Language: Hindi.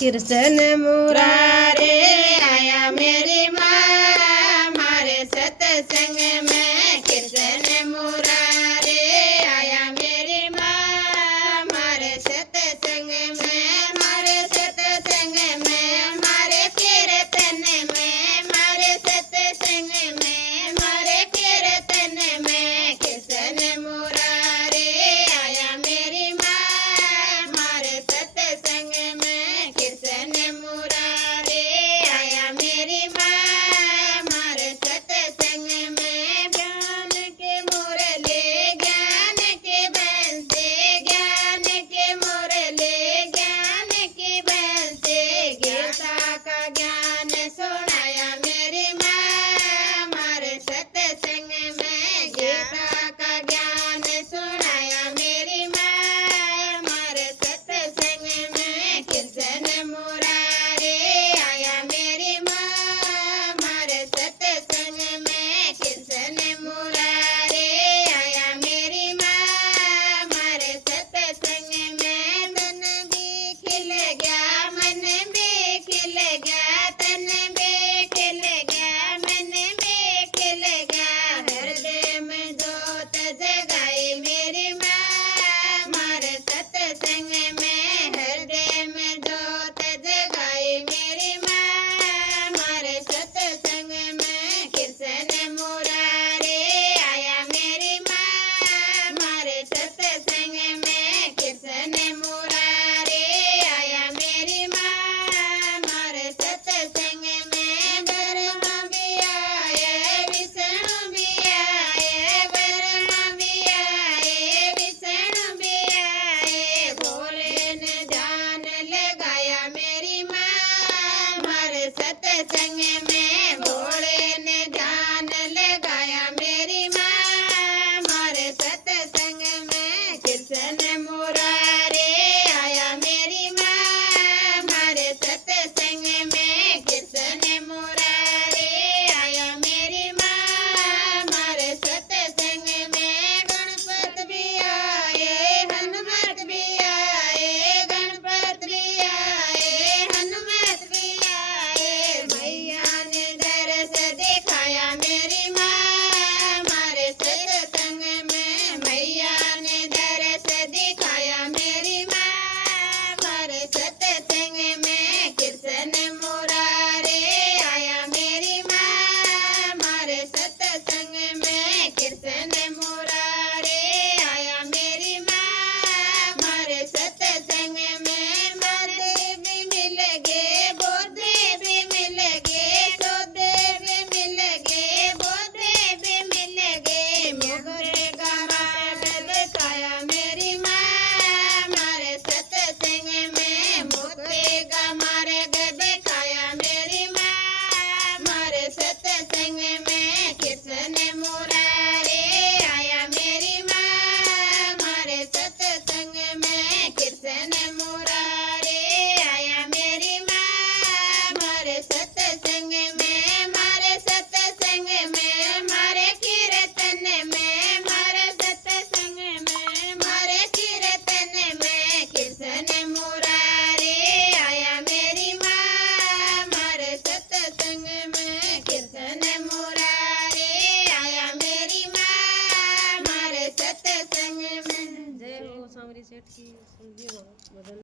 कृष्ण मुरारे आया मेरी माँ मारे सत्संग में। कृष्ण मुरारे आया मेरी माँ मारे सत्संग में, मारे सत्संग में, मारे कीर्तन में, मारे सत्संग में, मारे कीर्तन में। कृष्ण मुरारे आया मेरी माँ मारे सत्संग में। कृष्ण मुरारे आया मेरी माँ मारे सत्संग में। ज्ञान के मुरली ज्ञान के बंसे, ज्ञान के मुरली ज्ञान के बंसे, गीता का ज्ञान सुनाया मेरी माँ मारे सत्संग में। गीता का ज्ञान सुनाया मेरी माँ मारे सत्संग में। कृष्ण मुरारे आया मेरी माँ मारे सत्संग में। कृष्ण मुरारे आया मेरी माँ मारे सत्संग में। तन भी खिल गया मन भी खिल गया, तन भी खिल गया मन भी खिल गया। हृदय में जोत जगाई मेरी माँ मारे सत्संग में। हृदय में जोत जगाई मेरी माँ मारे सत्संग में। कृष्ण मुरारे आया मेरी माँ मारे सत्संग में। कृष्ण मुरारे आया मेरी माँ मारे सत्संग में। ब्रह्मा भी आए विष्णु भी आए, ब्रह्मा भी आए विष्णु भी आए। भोले ने ध्यान लगाया मेरी माँ मारे सत्संग में।